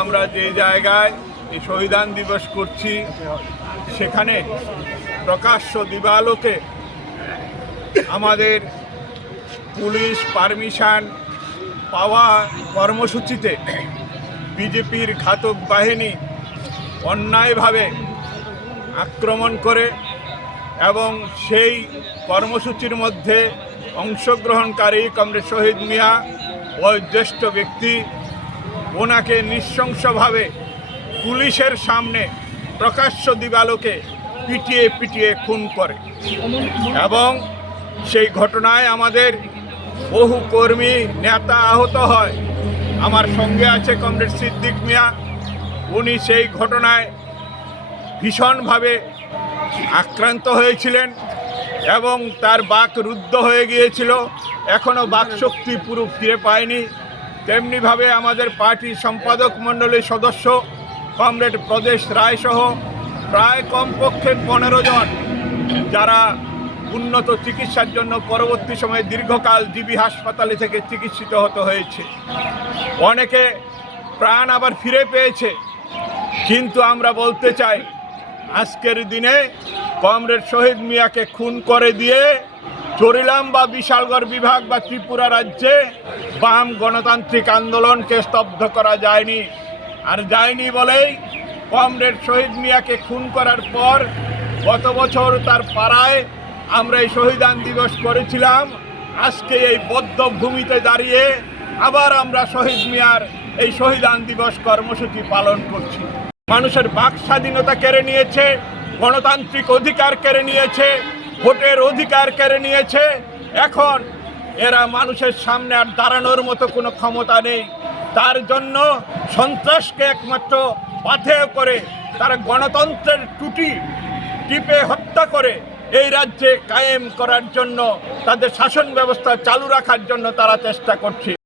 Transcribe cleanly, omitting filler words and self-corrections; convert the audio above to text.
আমরা যে জায়গায় এই শহীদান দিবস করছি সেখানে প্রকাশ্য দিবালোকে আমাদের পুলিশ পারমিশন পাওয়া কর্মসূচিতে বিজেপির ঘাতক বাহিনী অন্যায়ভাবে আক্রমণ করে এবং সেই কর্মসূচির মধ্যে অংশগ্রহণকারী কমরেড শহীদ মিয়া বয়োজ্যেষ্ঠ ব্যক্তি ওনাকে নৃশংসভাবে পুলিশের সামনে প্রকাশ্য দিবালোকে পিটিয়ে পিটিয়ে খুন করে এবং সেই ঘটনায় আমাদের বহু কর্মী নেতা আহত হয়। আমার সঙ্গে আছে কমরেড সিদ্দিক মিয়া, উনি সেই ঘটনায় ভীষণভাবে আক্রান্ত হয়েছিলেন এবং তার বাক রুদ্ধ হয়ে গিয়েছিল, এখনও বাকশক্তি পুরো ফিরে পায়নি। তেমনিভাবে আমাদের পার্টির সম্পাদক মণ্ডলীর সদস্য কমরেড প্রদেশ রায় সহ প্রায় কমপক্ষে 15 জন যারা উন্নত চিকিৎসার জন্য পরবর্তী সময়ে দীর্ঘকাল জিবি হাসপাতালে থেকে চিকিৎসিত হতে হয়েছে। অনেকে প্রাণ আবার ফিরে পেয়েছে। কিন্তু আমরা বলতে চাই, আজকের দিনে কমরেড শহীদ মিয়াকে খুন করে দিয়ে চরিলাম বা বিশালগড় বিভাগ বা ত্রিপুরা রাজ্যে বাম গণতান্ত্রিক আন্দোলনকে স্তব্ধ করা যায়নি। আর যায়নি বলেই কমরেড শহীদ মিয়াকে খুন করার পর গত বছর তার পাড়ায় আমরা এই শহীদান দিবস করেছিলাম। আজকে এই বদ্ধ ভূমিতে দাঁড়িয়ে আবার আমরা শহীদ মিয়ার এই শহীদান দিবস কর্মসূচি পালন করছি। মানুষের বাক স্বাধীনতা কেড়ে নিয়েছে, গণতান্ত্রিক অধিকার কেড়ে নিয়েছে, ভোটের অধিকার কেড়ে নিয়েছে। এখন এরা মানুষের সামনে আর দাঁড়ানোর মতো কোনো ক্ষমতা নেই। তার জন্য সন্ত্রাসকে একমাত্র পাথেয় করে তারা গণতন্ত্রের টুটি টিপে হত্যা করে এই রাজ্যে কায়েম করার জন্য, তাদের শাসন ব্যবস্থা চালু রাখার জন্য তারা চেষ্টা করছে।